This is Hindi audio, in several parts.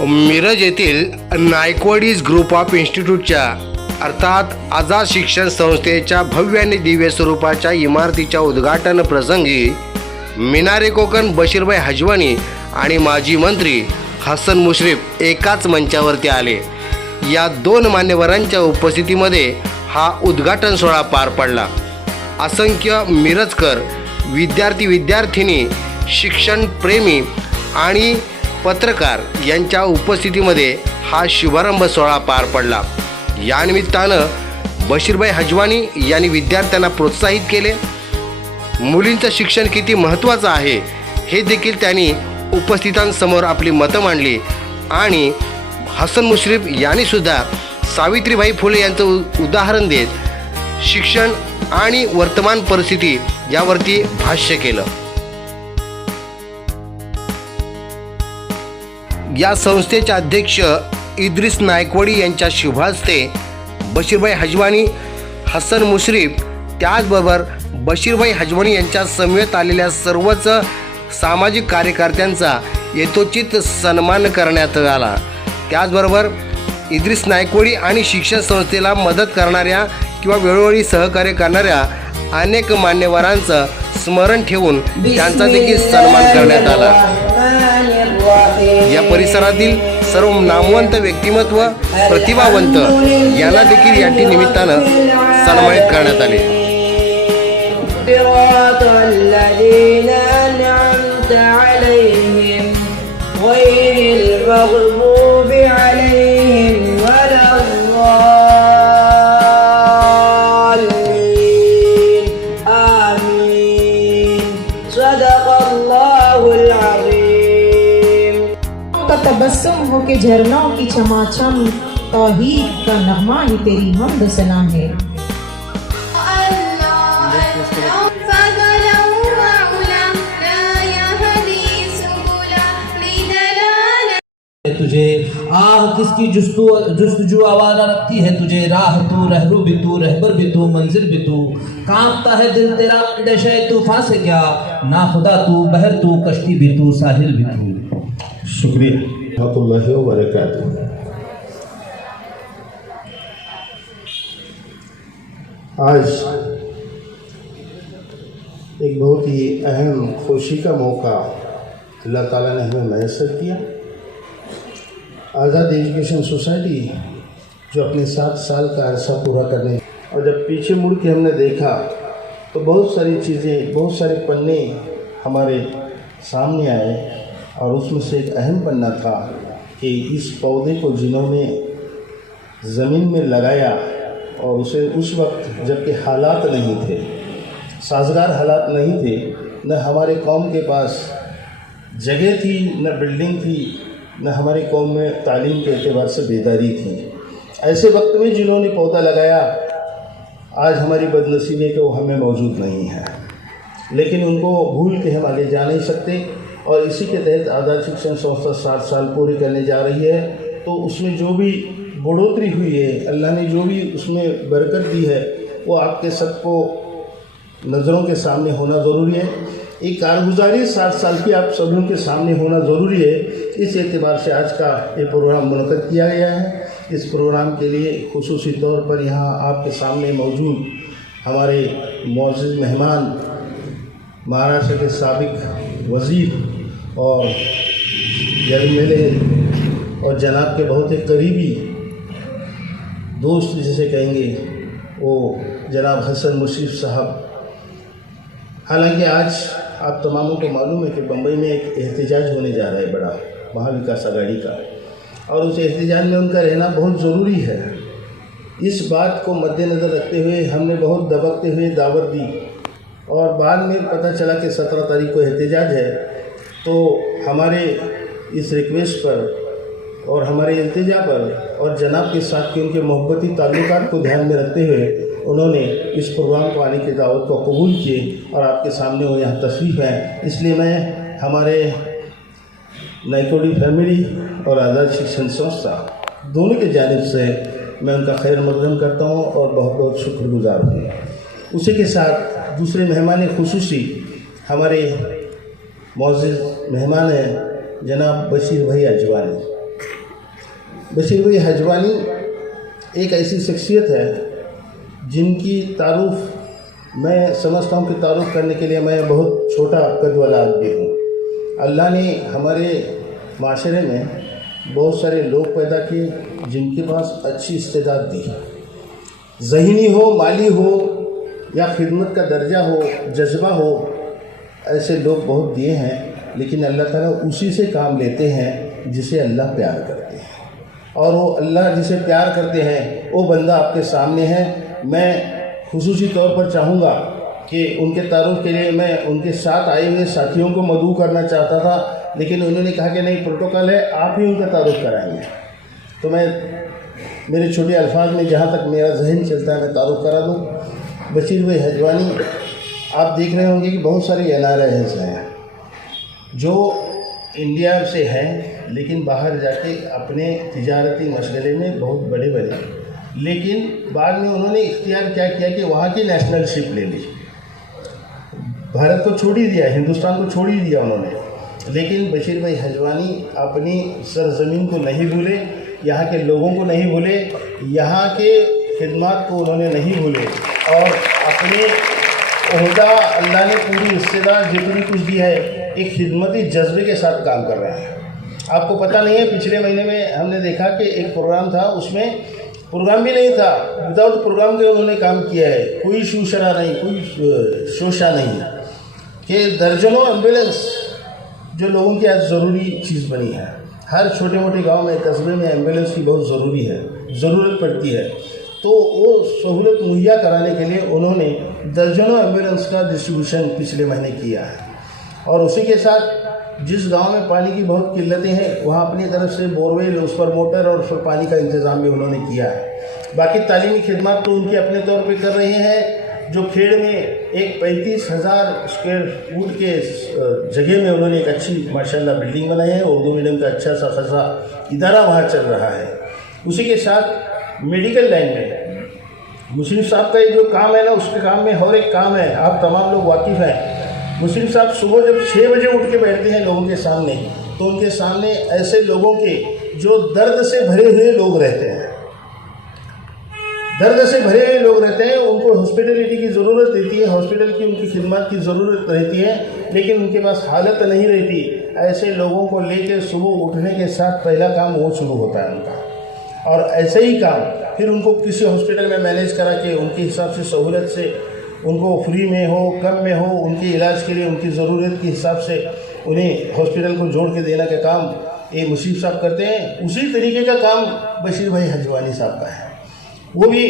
मिरज येथील नायकवडीज ग्रुप ऑफ इन्स्टिट्यूटच्या अर्थात आझाद शिक्षण संस्थेच्या भव्य आणि दिव्य स्वरूपाच्या इमारतीच्या उद्घाटन प्रसंगी मिनारे कोकण बशीरभाई हजवानी आणि माजी मंत्री हसन मुश्रीफ एकाच मंचावरती आले। या दोन मान्यवरांच्या उपस्थितीमध्ये हा उद्घाटन सोहळा पार पडला। असंख्य मिरजकर विद्यार्थी विद्यार्थिनी शिक्षण प्रेमी आणि पत्रकार यांच्या उपस्थितीमध्ये हा शुभारंभ सोहळा पार पडला। या निमित्तानं बशीरभाई हजवानी यांनी विद्यार्थ्यांना प्रोत्साहित केले। मुलींचं शिक्षण किती महत्त्वाचं आहे हे देखील त्यांनी उपस्थितांसमोर आपली मतं मांडली आणि हसन मुश्रीफ यांनी सुद्धा सावित्रीबाई फुले यांचं उदाहरण देत शिक्षण आणि वर्तमान परिस्थिती यावरती भाष्य केलं। या संस्थेचे अध्यक्ष इद्रिस नायकवडी यांच्या शुभ हस्ते बशीरभाई हजवानी, हसन मुश्रीफ त्याचबरोबर बशीरभाई हजवानी यांच्या समवेत आलेल्या सर्वच सामाजिक कार्यकर्त्यांचा यथोचित सन्मान करण्यात आला। त्याचबरोबर इद्रिस नायकवडी आणि शिक्षण संस्थेला मदत करणाऱ्या किंवा वेळोवेळी सहकार्य करणाऱ्या अनेक मान्यवरांचं स्मरण ठेवून त्यांचा देखील सन्मान करण्यात आला। या परिसरातील सर्व नामवंत व्यक्तिमत्व प्रतिभावंत यांना देखील या निमित्तानं सन्मानित करण्यात आले। तबस्सुम हो के झरनों की चमाचम तौहीद का नगमा ही तेरी हमद सना है। तुझे आह किसकी जुस्तजू आवाज़ रखती है तुझे, राह तू रहरू भी तू रहबर भी तू मंजिल भी तू, कांपता है दिल तेरा दशे तूफान से क्या, ना खुदा तू बहर तू कश्ती भी तू साहिल भी तू। शुक्रिया रहमतुल्लाहि व बरकातुहू। आज एक बहुत ही अहम खुशी का मौका अल्लाह ताला ने हमें मैसर किया। आज़ाद एजुकेशन सोसाइटी जो अपने 7 साल का अरसा पूरा करने, और जब पीछे मुड़ के हमने देखा तो बहुत सारी चीज़ें, बहुत सारे पन्ने हमारे सामने आए और उसमें से एक अहम पन्ना था कि इस पौधे को जिन्होंने ज़मीन में लगाया और उसे उस वक्त जबकि हालात नहीं थे, साजगार हालात नहीं थे, न हमारे कौम के पास जगह थी, न बिल्डिंग थी, न हमारी कौम में तालीम के एतबार से बेदारी थी। ऐसे वक्त में जिन्होंने पौधा लगाया, आज हमारी बदनसीबी है कि वो हमें मौजूद नहीं है, लेकिन उनको भूल के हम आगे जा नहीं सकते। और इसी के तहत आज़ाद शिक्षण संस्था 7 साल पूरे करने जा रही है। तो उसमें जो भी बढ़ोतरी हुई है, अल्लाह ने जो भी उसमें बरकत दी है, वो आपके सबको नज़रों के सामने होना ज़रूरी है। एक कारगुजारी 7 साल की आप सभी के सामने होना ज़रूरी है। इस एतबार से आज का ये प्रोग्राम मुनक़्क़द किया गया है। इस प्रोग्राम के लिए खुसूसी तौर पर यहाँ आपके सामने मौजूद हमारे मुअज़्ज़िज़ मेहमान, महाराष्ट्र के साबिक़ वज़ीर और एमएलए और जनाब के बहुत ही करीबी दोस्त जिसे कहेंगे, वो जनाब हसन मुश्रीफ साहब। हालांकि आज आप तमामों को मालूम है कि बम्बई में एक एहतजाज होने जा रहा है बड़ा, महाविकास आघाड़ी का, और उस एहतजाज में उनका रहना बहुत ज़रूरी है। इस बात को मद्देनज़र रखते हुए हमने बहुत दबकते हुए दावत दी और बाद में पता चला कि 17 तारीख को एहतजाज है। तो हमारे इस रिक्वेस्ट पर और हमारे इल्तिजा पर और जनाब के साथ के उनके मोहब्बती ताल्लुकात को ध्यान में रखते हुए उन्होंने इस प्रोग्राम को आने की दावत को कबूल किए और आपके सामने वो यहाँ तशरीफ़ हैं। इसलिए मैं हमारे नायकवडी फैमिली और आज़ाद शिक्षण संस्था दोनों के जानिब से मैं उनका खैर मक़दम करता हूँ और बहुत बहुत शुक्रगुजार हूँ। उसी के साथ दूसरे मेहमान खुसूसी हमारे मुअज़्ज़िज़ मेहमान हैं जनाब बशीर भाई हजवानी। बशीर भाई हजवानी एक ऐसी शख्सियत है जिनकी तारुफ मैं समझता हूँ कि तारुफ करने के लिए मैं बहुत छोटा कद वाला आदमी हूँ। अल्लाह ने हमारे माशरे में बहुत सारे लोग पैदा किए जिनके पास अच्छी इस्तेदाद दी, ज़हनी हो, माली हो या खिदमत का दर्जा हो, जज्बा हो, ऐसे लोग बहुत दिए हैं। लेकिन अल्लाह ताला उसी से काम लेते हैं जिसे अल्लाह प्यार करते हैं, और वो अल्लाह जिसे प्यार करते हैं वो बंदा आपके सामने है। मैं खुसूसी तौर पर चाहूँगा कि उनके तारुफ के लिए मैं उनके साथ आए हुए साथियों को मदऊ करना चाहता था, लेकिन उन्होंने कहा कि नहीं, प्रोटोकॉल है, आप ही उनका तारुफ कराएंगे। तो मैं मेरे छोटे अल्फाज में जहाँ तक मेरा जहन चलता है मैं तारुफ करा दूँ। बशीर भाई हजवानी, आप देख रहे होंगे कि बहुत सारे NRIs हैं जो इंडिया से हैं लेकिन बाहर जाके अपने तिजारती मशगले में बहुत बड़े बने, लेकिन बाद में उन्होंने इख्तियार क्या किया कि वहाँ की नेशनलशिप ले ली। भारत को छोड़ ही दिया, हिंदुस्तान को छोड़ ही दिया उन्होंने, लेकिन बशीर भाई हजवानी अपनी सरजमीन को नहीं भूले, यहाँ के लोगों को नहीं भूले, यहाँ के खिदमत को उन्होंने नहीं भूले, और अपने ओहदा अल्लाह ने पूरी हिस्सेदार जितनी कुछ दी है एक खिदमती जज्बे के साथ काम कर रहे हैं। आपको पता नहीं है, पिछले महीने में हमने देखा कि एक प्रोग्राम था, उसमें प्रोग्राम भी नहीं था, विदाउट प्रोग्राम के उन्होंने काम किया है। कोई शूशरा नहीं, कोई शोशा नहीं, कि दर्जनों एम्बुलेंस जो लोगों की आज ज़रूरी चीज़ बनी है। हर छोटे मोटे गांव में, कस्बे में एम्बुलेंस की बहुत ज़रूरत पड़ती है, तो वो सहूलत मुहैया कराने के लिए उन्होंने दर्जनों एम्बुलेंस का डिस्ट्रीब्यूशन पिछले महीने किया है। और उसी के साथ जिस गांव में पानी की बहुत किल्लतें हैं वहाँ अपनी तरफ से बोरवेल, उस पर मोटर और उस पर पानी का इंतज़ाम भी उन्होंने किया है। बाकी तालीमी खिदमत तो उनके अपने तौर पे कर रहे हैं। जो खेड़ में एक 35,000 स्क्वायर फुट के जगह में उन्होंने एक अच्छी माशाल्लाह बिल्डिंग बनाई है, उर्दू मीडियम का अच्छा सा खासा इदारा वहाँ चल रहा है। उसी के साथ मेडिकल लाइन में मुस्लिम साहब का ये जो काम है ना, उसके काम में और एक काम है, आप तमाम लोग वाकिफ़ हैं। मुस्लिम साहब सुबह जब 6 बजे उठ के बैठते हैं लोगों के सामने, तो उनके सामने ऐसे लोगों के जो दर्द से भरे हुए लोग रहते हैं, उनको हॉस्पिटलिटी की ज़रूरत रहती है, हॉस्पिटल की उनकी खिदमत की ज़रूरत रहती है, लेकिन उनके पास हालत नहीं रहती। ऐसे लोगों को लेकर सुबह उठने के साथ पहला काम वो शुरू होता है उनका, और ऐसे ही काम फिर उनको किसी हॉस्पिटल में मैनेज करा के उनके हिसाब से सहूलत से उनको फ्री में हो, कम में हो, उनके इलाज के लिए उनकी ज़रूरत के हिसाब से उन्हें हॉस्पिटल को जोड़ के देने का काम ये मुशीफ साहब करते हैं। उसी तरीके का काम बशीर भाई हजवानी साहब का है, वो भी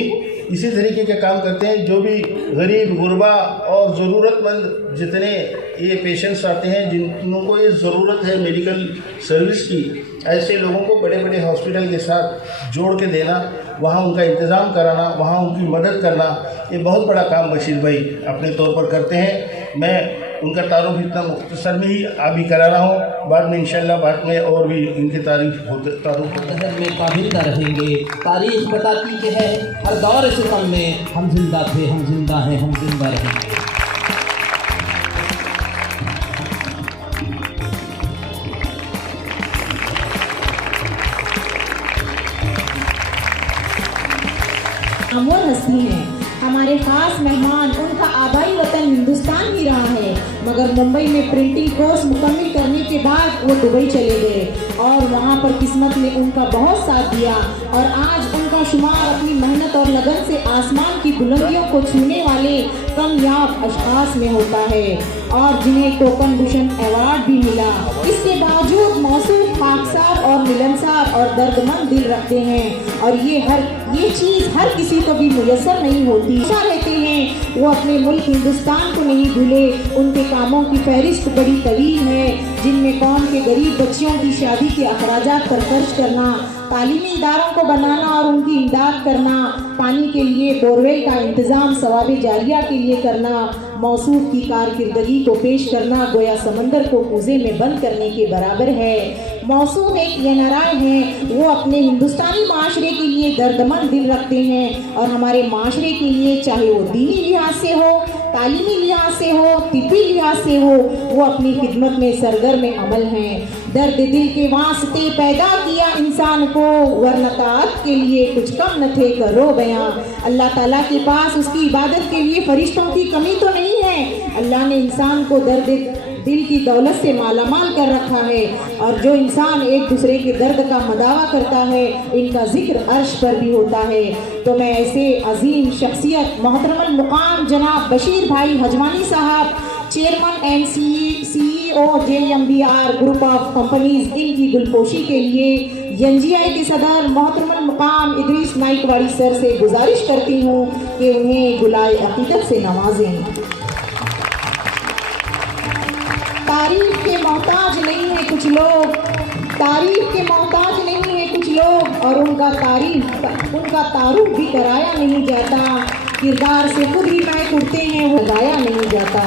इसी तरीके के काम करते हैं। जो भी गरीब, गुरबा और ज़रूरतमंद जितने ये पेशेंट्स आते हैं जिनको ये ज़रूरत है मेडिकल सर्विस की, ऐसे लोगों को बड़े बड़े हॉस्पिटल के साथ जोड़ के देना, वहाँ उनका इंतज़ाम कराना, वहाँ उनकी मदद करना, ये बहुत बड़ा काम बशीर भाई अपने तौर पर करते हैं। मैं उनका तारुफ इतना मुख्तसर में ही अभी करा रहा हूँ, बाद में इंशाल्लाह बाद में और भी इनकी तारुफ में काबिल रहेंगे। तारीख बताती कि है हर दौर सितम में हम जिंदा थे, हम जिंदा हैं, हम जिंदा रहेंगे। अमर हस्ती हैं, हमारे खास मेहमान, उनका आबाई वतन हिंदुस्तान ही रहा है, मगर मुंबई में प्रिंटिंग कोर्स मुकम्मल करने के बाद वो दुबई चले गए और वहाँ पर किस्मत ने उनका बहुत साथ दिया, और आज उनका शुमार अपनी मेहनत और लगन से आसमान की बुलंदियों को छूने वाले कामयाब अशखास में होता है, और जिन्हें टोकन भूषण अवार्ड भी मिला। इसके बावजूद मौसूफ खाकसार और मिलनसार और दर्दमंद दिल रखते हैं, और ये चीज़ हर किसी को भी मुयस्सर नहीं होती। अच्छा रहते हैं वो अपने मुल्क हिंदुस्तान को नहीं भूले। उनके कामों की फहरिस्त बड़ी तवील है, जिनमें कौम के गरीब बच्चियों की शादी के अखराजात पर खर्च करना, तालीमी इदारों को बनाना और उनकी इमदाद करना, पानी के लिए बोरवेल का इंतज़ाम सवाबे जारिया के लिए करना, मौसूफ की कारकिर्दगी को पेश करना गोया समंदर को कूजे में बंद करने के बराबर है। मौसूफ एक NRI हैं, वो अपने हिंदुस्तानी माशरे के लिए दर्दमंद दिल रखते हैं, और हमारे माशरे के लिए चाहे वो दीनी लिहाज से हो, तालीमी लिहाज से हो, तिब्बी लिहाज से हो, वो अपनी खिदमत में सरगर्म अमल हैं। दर्द दिल के वास्ते पैदा किया इंसान को, वरना ताअत के लिए कुछ कम न थे करो बयां। अल्लाह ताला के पास उसकी इबादत के लिए फरिश्तों की कमी तो नहीं है। अल्लाह ने इंसान को दर्द दिल की दौलत से मालामाल कर रखा है, और जो इंसान एक दूसरे के दर्द का मदावा करता है इनका जिक्र अर्श पर भी होता है। तो मैं ऐसे अजीम शख्सियत मोहतरम मुकाम जनाब बशीर भाई हजवानी साहब, chairman and CEO JMBR group of companies, इनकी गुलपोशी के लिए NGI के सदर मोहतरम मुकाम इदरीस नाइकवाड़ी सर से गुजारिश करती हूँ कि उन्हें गुलाए अकीदत से नवाजें। तारीफ के मोहताज नहीं है कुछ लोग, तारीफ के मोहताज नहीं है कुछ लोग, और उनका तारुफ भी कराया नहीं जाता। किरदार से खुद ही महक उठते हैं, वो गाया नहीं जाता।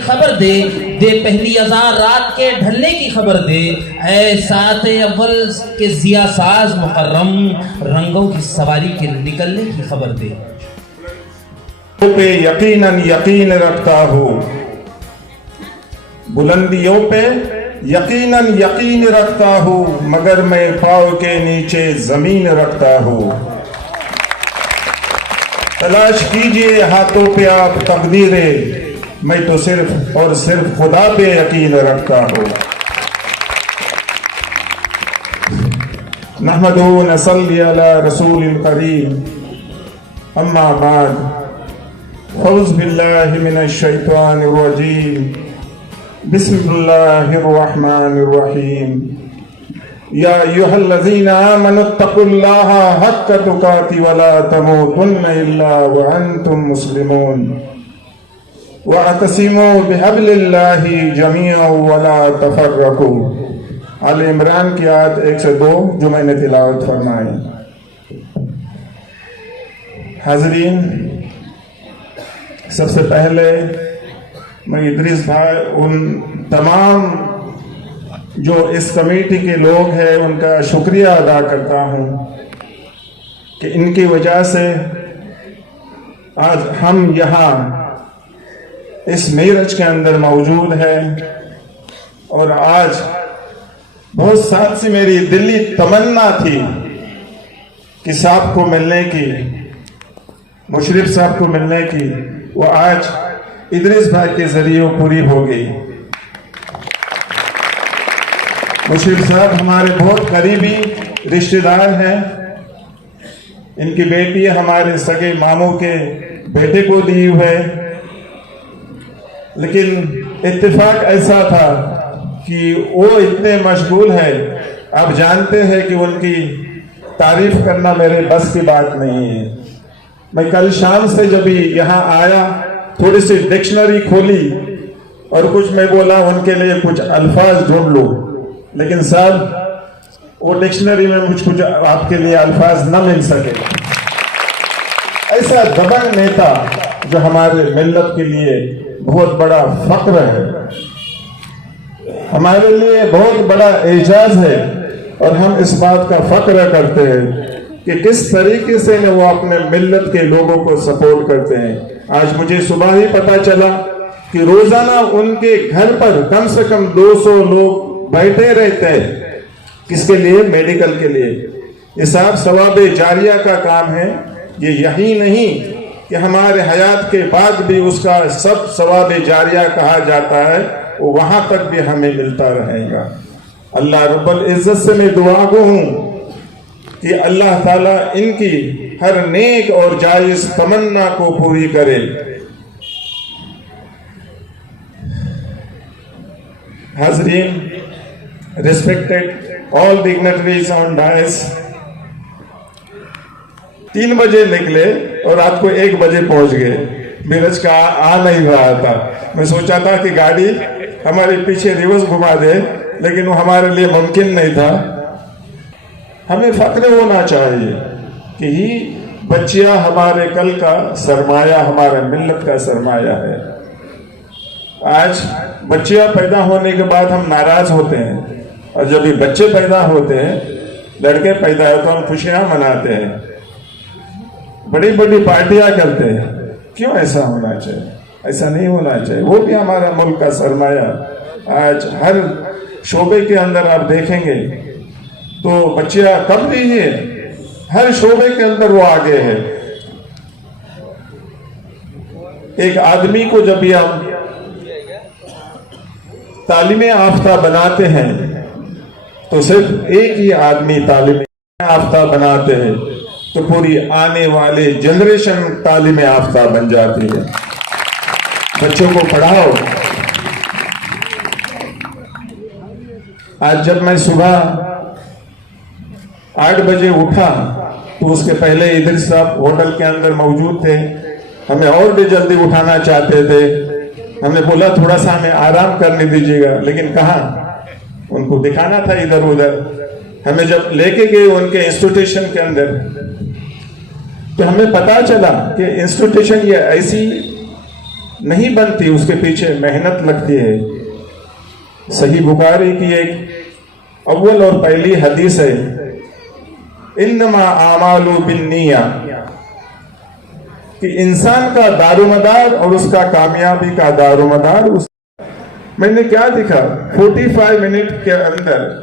खबर दे पहली अज़ान रात के ढलने की खबर दे, ऐ सात अव्वल के जिया साज मुहर्रम रंगों की सवारी के निकलने की खबर दे। पे यकीनन यकीन रखता हूँ, बुलंदियों पे यकीनन यकीन रखता हूँ, मगर मैं पाँव के नीचे जमीन रखता हूँ। तलाश कीजिए हाथों पे आप तकदीरें, मैं तो सिर्फ और सिर्फ खुदा पे यकीन रखता हूँ। नहमदु व नसल्ली अला रसूलिल करीम, अम्मा बाद, औज़ु बिल्लाहि मिनश शैतानिर रजीम, बिस्मिल्लाहिर रहमानिर रहीम। या अय्युहल्लज़ीना आमनुत्तकुल्लाहा हक्का तुकाति वला तमूतुन्ना इल्ला व अंतुम मुस्लिमून वअतसिमू बिहब्लिल्लाहि जमीअन वला तफर्रकू। आल इमरान की आयत 102 जो मैंने तिलावत फरमाई। हाज़रीन, सबसे पहले मैं इदरीस भाई, उन तमाम जो इस कमेटी के लोग हैं उनका शुक्रिया अदा करता हूँ कि इनकी वजह से आज हम यहाँ इस नीरज के अंदर मौजूद है। और आज बहुत साथ से मेरी दिली तमन्ना थी कि साहब को मिलने की, मुशर्रफ साहब को मिलने की, वो आज इदरीस भाई के जरिए पूरी हो गई। मुशर्रफ साहब हमारे बहुत करीबी रिश्तेदार हैं। इनकी बेटी हमारे सगे मामू के बेटे को दी हुई है, लेकिन इत्तेफाक ऐसा था कि वो इतने मशगूल है, आप जानते हैं कि उनकी तारीफ करना मेरे बस की बात नहीं है। मैं कल शाम से जब यहाँ आया थोड़ी सी डिक्शनरी खोली और कुछ मैं बोला उनके लिए कुछ अल्फाज ढूंढ लो, लेकिन साहब वो डिक्शनरी में मुझ कुछ आपके लिए अल्फाज न मिल सके। ऐसा दबंग नेता जो हमारे मिल्लत के लिए बहुत बड़ा फक्र है, हमारे लिए बहुत बड़ा एजाज है, और हम इस बात का फक्र करते हैं कि किस तरीके से वो अपने मिल्लत के लोगों को सपोर्ट करते हैं। आज मुझे सुबह ही पता चला कि रोजाना उनके घर पर कम से कम 200 लोग बैठे रहते हैं। किसके लिए? मेडिकल के लिए। ये साहब सवाब जारिया का काम है। ये यही नहीं कि हमारे हयात के बाद भी उसका सब सवाब जारिया कहा जाता है, वो वहां तक भी हमें मिलता रहेगा। अल्लाह रब्बुल इज्जत से मैं दुआ गो हूं कि अल्लाह ताला इनकी हर नेक और जायज तमन्ना को पूरी करे। हाज़रीन, respected all dignitaries on dais, 3 बजे निकले और रात को 1 बजे पहुंच गए। मीरज का आ नहीं रहा था। मैं सोचा था कि गाड़ी हमारे पीछे रिवर्स घुमा दे, लेकिन वो हमारे लिए मुमकिन नहीं था। हमें फक्र होना चाहिए कि ही बच्चियां हमारे कल का सरमाया, हमारे मिल्लत का सरमाया है। आज बच्चियां पैदा होने के बाद हम नाराज होते हैं, और जब ये बच्चे पैदा होते हैं, लड़के पैदा होते हैं, हम खुशियां मनाते हैं, बड़ी बड़ी पार्टियां करते हैं। क्यों ऐसा होना चाहिए? ऐसा नहीं होना चाहिए। वो भी हमारा मुल्क का सरमाया। आज हर शोबे के अंदर आप देखेंगे तो बच्चियां कम नहीं है, हर शोबे के अंदर वो आगे है। एक आदमी को जब भी हम तालीमे याफ्ता बनाते हैं तो सिर्फ एक ही आदमी तालीमे याफ्ता बनाते हैं तो पूरी आने वाले जनरेशन तालीमे याफ्ता बन जाती है। बच्चों को पढ़ाओ। आज जब मैं सुबह 8 बजे उठा तो उसके पहले इदरीस साहब होटल के अंदर मौजूद थे। हमें और भी जल्दी उठाना चाहते थे। हमने बोला थोड़ा सा हमें आराम करने दीजिएगा, लेकिन कहाँ, उनको दिखाना था इधर उधर। हमें जब लेके गए उनके इंस्टीट्यूशन के अंदर तो हमें पता चला कि इंस्टीट्यूशन ये ऐसी नहीं बनती, उसके पीछे मेहनत लगती है। सही बुखारी की एक अव्वल और पहली हदीस है, इन्नमा आमालु बिन्निया, कि इंसान का दारोमदार और उसका कामयाबी का दारोमदार उस। मैंने क्या दिखा, 45 मिनट के अंदर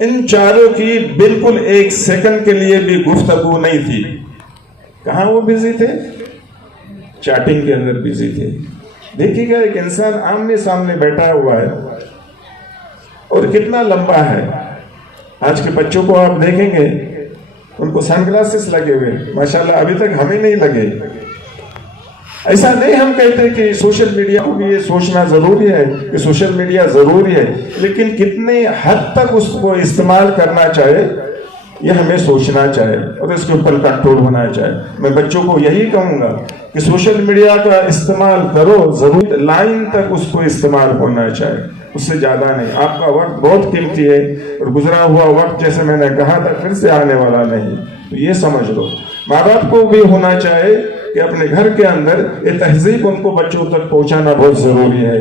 इन चारों की बिल्कुल 1 सेकंड के लिए भी गुफ्तगू नहीं थी। कहां वो बिजी थे? चैटिंग के अंदर बिजी थे। देखिएगा, एक इंसान आमने सामने बैठा हुआ है और कितना लंबा है। आज के बच्चों को आप देखेंगे, उनको सनग्लासेस लगे हुए, माशाल्लाह अभी तक हमें नहीं लगे। ऐसा नहीं हम कहते कि सोशल मीडिया को भी ये सोचना जरूरी है कि सोशल मीडिया जरूरी है, लेकिन कितने हद तक उसको इस्तेमाल करना चाहे ये हमें सोचना चाहिए और इसके ऊपर कंट्रोल होना चाहिए। मैं बच्चों को यही कहूंगा कि सोशल मीडिया का इस्तेमाल करो, जरूर लाइन तक उसको इस्तेमाल होना चाहिए, उससे ज्यादा नहीं। आपका वक्त बहुत कीमती है और गुजरा हुआ वक्त, जैसे मैंने कहा था, फिर से आने वाला नहीं, तो ये समझ लो। माँ बाप को भी होना चाहिए कि अपने घर के अंदर ये तहजीब उनको बच्चों तक पहुंचाना बहुत जरूरी है।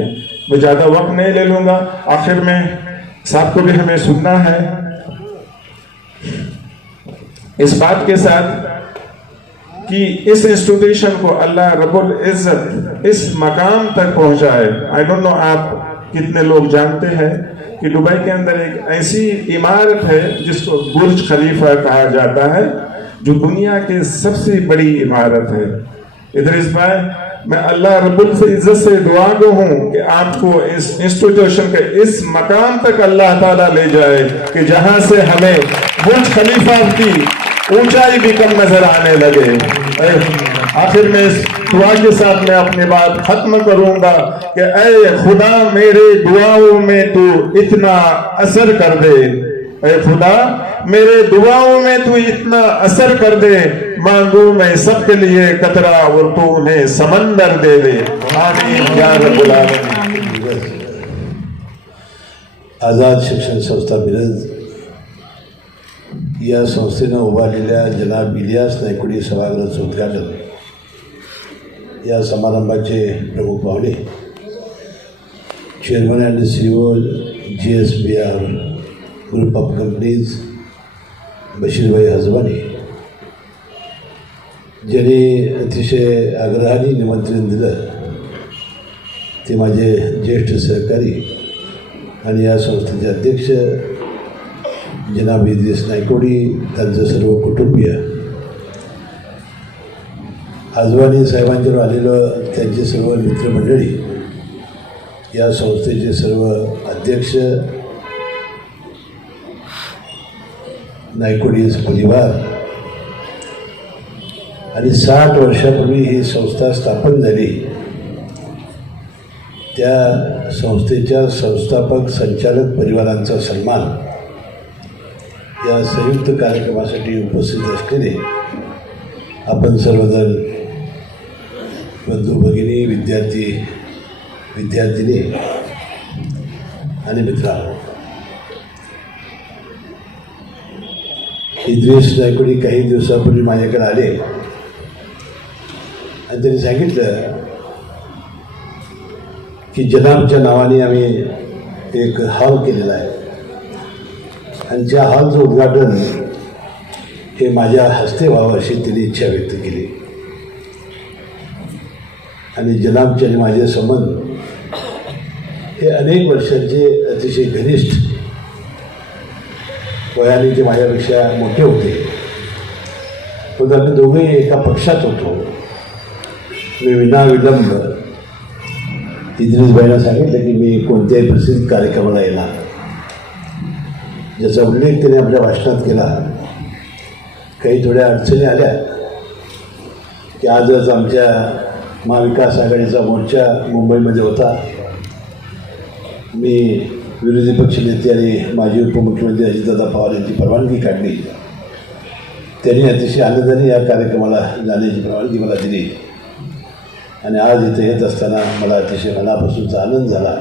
मैं ज्यादा वक्त नहीं ले लूंगा। आखिर में साहब को भी हमें सुनना है इस बात के साथ कि इस इंस्टीट्यूशन को अल्लाह रब्बुल इज्जत इस मकाम तक पहुंचाए। आई डोंट नो आप कितने लोग जानते हैं कि दुबई के अंदर एक ऐसी इमारत है जिसको बुर्ज खलीफा कहा जाता है, जो दुनिया की सबसे बड़ी इमारत है। इदरीस भाई, मैं अल्लाह रब्बुल इज्जत से दुआ गो हूं कि आपको इस इंस्टीट्यूशन के इस मकाम तक अल्लाह ताला ले जाए कि जहां से हमें बुर्ज खलीफा की ऊंचाई भी कम नजर आने लगे। आखिर में इस दुआ के साथ मैं अपनी बात खत्म करूंगा कि ऐ खुदा मेरे दुआओं में तू इतना असर कर दे, ऐ खुदा मेरे दुआओं में तू इतना असर कर दे, मांगू मैं सबके लिए कतरा और तू उन्हें समंदर दे दे। आमीन या रब्बुल आलमीन। आझाद शिक्षण संस्था मिरज या संस्थेनं उभारलेल्या जनाब इलियास नायकुडी सभागृहाचं उद्घाटन या समारंभाचे प्रमुख पाहुणे chairman and CEO GSBR group of companies Bashirbhai Hajwani, ज्यांनी अतिशय आग्रहाने निमंत्रण दिलं ते माझे ज्येष्ठ सहकारी आणि या संस्थेचे अध्यक्ष जनाब इद्रिस नायकोडी, त्यांचं सर्व कुटुंबीय, हजवानी साहेबांच्यावर आलेलं त्यांचे सर्व मित्रमंडळी, या संस्थेचे सर्व अध्यक्ष, नायकोडीज परिवार आणि 60 वर्षापूर्वी ही संस्था स्थापन झाली त्या संस्थेच्या संस्थापक संचालक परिवारांचा सन्मान या संयुक्त कार्यक्रमासाठी उपस्थित असलेले आपण सर्वजण बंधू भगिनी विद्यार्थी विद्यार्थिनी आणि मित्रांनो, इद्रिस नायकोडी काही दिवसापूर्वी माझ्याकडे आले आणि त्यांनी सांगितलं की जनाबच्या नावाने आम्ही एक हॉल केलेला आहे आणि ज्या हॉलचं उद्घाटन हे माझ्या हस्ते व्हावं अशी त्यांनी इच्छा व्यक्त केली. आणि जनाबचे आणि माझे संबंध हे अनेक वर्षांचे अतिशय घनिष्ठ, वयाने ते माझ्यापेक्षा मोठे होते, पण आम्ही दोघेही एका पक्षात होतो. मी विनाविलंब इद्रिसभाईंना सांगितलं की मी कोणत्याही प्रसिद्ध कार्यक्रमाला येणार, ज्याचा उल्लेख त्याने आपल्या भाषणात केला. काही थोड्या अडचणी आल्या की आजच आमच्या महाविकास आघाडीचा मोर्चा मुंबईमध्ये होता. मी विरोधी पक्षनेते आणि माजी उपमुख्यमंत्री अजितदादा पवार यांची परवानगी काढली. त्यांनी अतिशय आनंदाने या कार्यक्रमाला जाण्याची परवानगी मला दिली आणि आज इथे येत असताना मला अतिशय मनापासूनचा आनंद झाला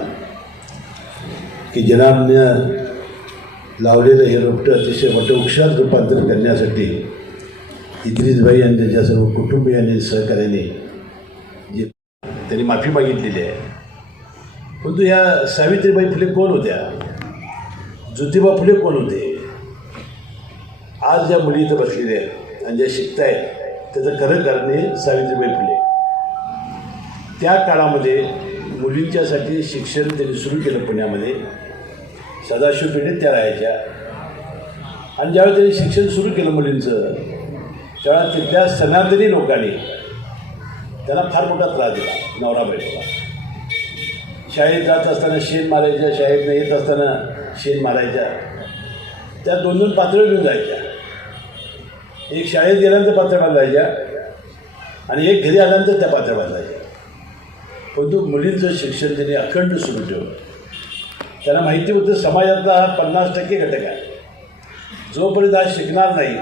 की जनाबनं लावलेलं हे रोपटं अतिशय वटवृक्षात रूपांतर करण्यासाठी इद्रिसभाई आणि त्यांच्या सर्व कुटुंबियांनी सहकार्याने जे त्यांनी माफी मागितलेली आहे. परंतु ह्या सावित्रीबाई फुले कोण होत्या, ज्योतिबा फुले कोण होते, आज ज्या मुली इथं बसलेल्या आहेत आणि ज्या शिकत आहेत त्याचं खरं कारण हे सावित्रीबाई फुले. त्या काळामध्ये मुलींच्यासाठी शिक्षण त्यांनी सुरू केलं पुण्यामध्ये. सदाशिव पेठेत त्या राहायच्या आणि ज्यावेळी त्यांनी शिक्षण सुरू केलं मुलींचं, त्यावेळेला तिथल्या सनातनी लोकांनी त्यांना फार मोठा त्रास दिला. नवरा बायकोला शाळेत जात असताना शेण मारायच्या, शाळेतनं येत असताना शेण मारायच्या. त्या 2-2 पातळी घेऊन जायच्या. एक शाळेत गेल्यानंतर पातळ बांधायच्या आणि एक घरी आल्यानंतर त्या पातळ बांधायच्या. परंतु मुलींचं शिक्षण त्यांनी अखंड सुरू ठेवलं. त्यांना माहिती होतं समाजातला हा 50% घटक आहे. जोपर्यंत हा शिकणार नाही